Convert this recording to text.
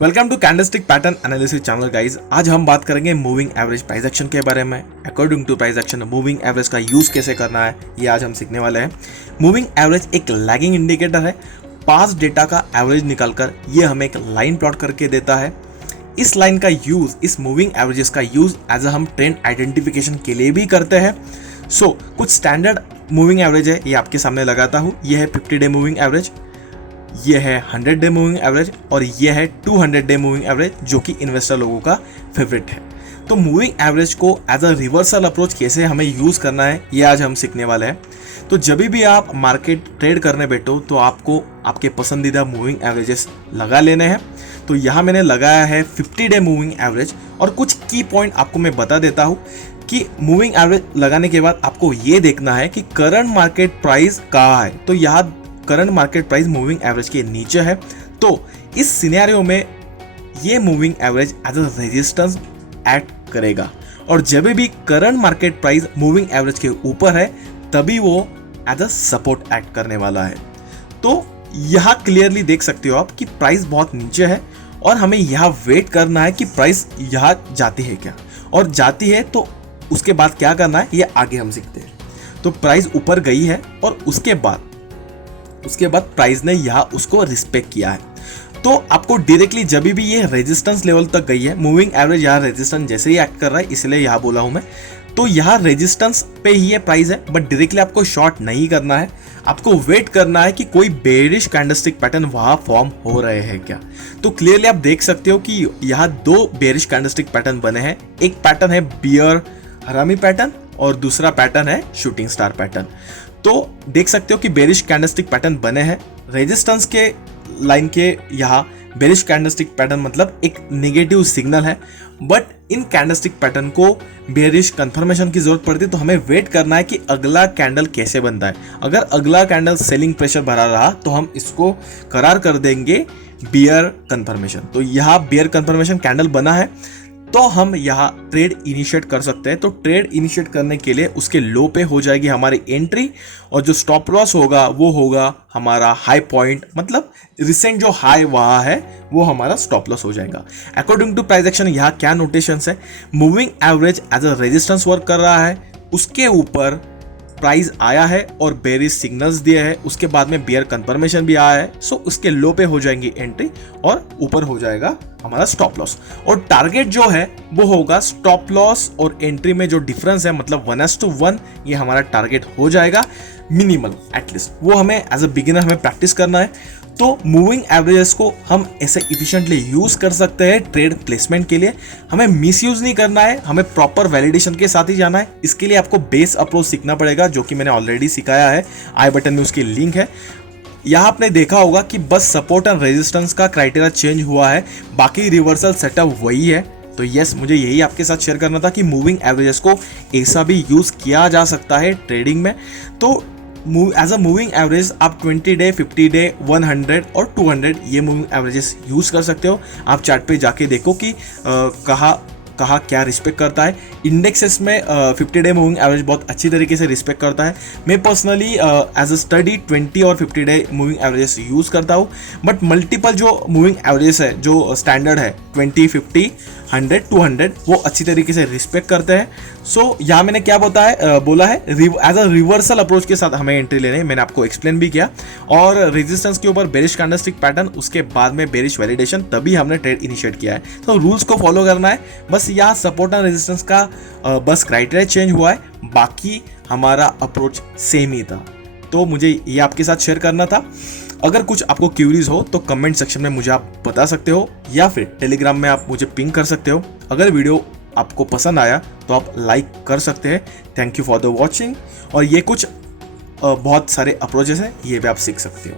Welcome to candlestick pattern analysis channel guys. आज हम बात करेंगे मूविंग एवरेज प्राइस एक्शन के बारे में। According to price action moving average का यूज कैसे करना है ये आज हम सीखने वाले हैं। मूविंग एवरेज एक लैगिंग इंडिकेटर है। पास्ट डेटा का एवरेज निकालकर ये हमें एक लाइन प्लॉट करके देता है। इस लाइन का यूज, इस मूविंग एवरेजेस का यूज एज हम ट्रेंड आइडेंटिफिकेशन के लिए भी करते हैं। कुछ स्टैंडर्ड मूविंग एवरेज है, ये आपके सामने लगाता हूँ। ये है 50 डे मूविंग एवरेज, ये है 100 डे मूविंग एवरेज और ये है 200 डे मूविंग एवरेज, जो कि इन्वेस्टर लोगों का फेवरेट है। तो मूविंग एवरेज को एज अ रिवर्सल अप्रोच कैसे हमें यूज़ करना है ये आज हम सीखने वाले हैं। तो जब भी आप मार्केट ट्रेड करने बैठो तो आपको आपके पसंदीदा मूविंग एवरेजेस लगा लेने हैं। तो यहाँ मैंने लगाया है 50 डे मूविंग एवरेज और कुछ की पॉइंट आपको मैं बता देता हूँ कि मूविंग एवरेज लगाने के बाद आपको ये देखना है कि करंट मार्केट प्राइस कहाँ है। तो यहाँ current market price moving average के नीचे है, तो इस सिनेरियो में ये moving average as a resistance act करेगा। और जब भी current market price moving average के ऊपर है तभी वो एज अ सपोर्ट एक्ट करने वाला है। तो यहाँ क्लियरली देख सकते हो आप कि प्राइस बहुत नीचे है और हमें यहाँ वेट करना है कि प्राइस यहाँ जाती है क्या, और जाती है तो उसके बाद क्या करना है ये आगे हम सीखते हैं। तो प्राइस ऊपर गई है और उसके बाद प्राइस ने यहाँ उसको रिस्पेक्ट किया है। तो आपको डायरेक्टली जब भी ये रेजिस्टेंस लेवल तक गई है, मूविंग एवरेज यहाँ रेजिस्टेंस जैसे ही एक्ट कर रहा है, इसलिए यहाँ बोला हूँ मैं, तो यहाँ रेजिस्टेंस पे ही ये प्राइस है। बट डायरेक्टली आपको शॉर्ट नहीं करना है, आपको वेट करना है कि कोई बेरिश कैंडलस्टिक पैटर्न वहाँ फॉर्म हो रहे हैं क्या। तो क्लियरली आप देख सकते हो कि यहाँ दो बेरिश कैंडलस्टिक पैटर्न बने हैं। एक पैटर्न है बियर हरामी पैटर्न और दूसरा पैटर्न है शूटिंग स्टार पैटर्न। तो देख सकते हो कि बेरिश कैंडलस्टिक पैटर्न बने हैं। रेजिस्टेंस के लाइन के यहाँ बेरिश कैंडलस्टिक पैटर्न मतलब एक नेगेटिव सिग्नल है। बट इन कैंडलस्टिक पैटर्न को बेरिश कंफर्मेशन की जरूरत पड़ती है, तो हमें वेट करना है कि अगला कैंडल कैसे बनता है। अगर अगला कैंडल सेलिंग प्रेशर भरा रहा तो हम इसको करार कर देंगे बियर कंफर्मेशन। तो यहाँ बियर कंफर्मेशन कैंडल बना है तो हम यहाँ ट्रेड इनिशिएट कर सकते हैं। तो ट्रेड इनिशिएट करने के लिए उसके लो पे हो जाएगी हमारी एंट्री, और जो स्टॉप लॉस होगा वो होगा हमारा हाई पॉइंट, मतलब रिसेंट जो हाई वहाँ है वो हमारा स्टॉप लॉस हो जाएगा। अकॉर्डिंग टू प्राइस एक्शन यहाँ क्या नोटेशंस है, moving average as a resistance work कर रहा है, उसके ऊपर प्राइस आया है और बेरिश सिग्नल्स दिए हैं, उसके बाद में बियर कंफर्मेशन भी आया है। उसके लो पे हो जाएंगी एंट्री और ऊपर हो जाएगा हमारा स्टॉप लॉस। और टारगेट जो है वो होगा स्टॉप लॉस और एंट्री में जो डिफरेंस है, मतलब 1:1 ये हमारा टारगेट हो जाएगा मिनिमल एटलीस्ट। वो हमें एज अ बिगिनर हमें प्रैक्टिस करना है। तो मूविंग एवरेजेस को हम ऐसे इफिशिएंटली यूज कर सकते हैं ट्रेड प्लेसमेंट के लिए। हमें मिस यूज नहीं करना है, हमें प्रॉपर वैलिडेशन के साथ ही जाना है। इसके लिए आपको बेस अप्रोच सीखना पड़ेगा, जो कि मैंने ऑलरेडी सिखाया है, आई बटन में उसकी लिंक है। यहाँ आपने देखा होगा कि बस सपोर्ट एंड रेजिस्टेंस का क्राइटेरिया चेंज हुआ है, बाकी रिवर्सल सेटअप वही है। तो यस, मुझे यही आपके साथ शेयर करना था कि मूविंग एवरेजेस को ऐसा भी यूज किया जा सकता है ट्रेडिंग में। तो एज अ मूविंग एवरेज आप 20 डे, 50 डे, 100 और 200 ये मूविंग एवरेजेस यूज कर सकते हो। आप चार्ट पे जाके देखो कि कहाँ क्या रिस्पेक्ट करता है। इंडेक्सेस में 50 डे मूविंग एवरेज बहुत अच्छी तरीके से रिस्पेक्ट करता है। मैं पर्सनली एज अ स्टडी 20 और 50 डे मूविंग एवरेजेस यूज़ करता हूँ। बट मल्टीपल जो मूविंग एवरेजेस है, जो स्टैंडर्ड है 20, 50, 100, 200, वो अच्छी तरीके से रिस्पेक्ट करते हैं। यहाँ मैंने क्या बोला है एज अ रिवर्सल अप्रोच के साथ हमें एंट्री लेने, मैंने आपको एक्सप्लेन भी किया। और रेजिस्टेंस के ऊपर बेरिश कैंडलस्टिक पैटर्न, उसके बाद में बेरिश वैलिडेशन, तभी हमने ट्रेड इनिशिएट किया है। तो रूल्स को फॉलो करना है बस। यहाँ सपोर्ट एंड रेजिस्टेंस का बस क्राइटेरिया चेंज हुआ है, बाकी हमारा अप्रोच सेम ही था। तो मुझे ये आपके साथ शेयर करना था। अगर कुछ आपको क्यूरीज हो तो कमेंट सेक्शन में मुझे आप बता सकते हो, या फिर टेलीग्राम में आप मुझे पिंग कर सकते हो। अगर वीडियो आपको पसंद आया तो आप लाइक कर सकते हैं। Thank you for the watching. और ये कुछ बहुत सारे अप्रोचेस हैं, ये भी आप सीख सकते हो।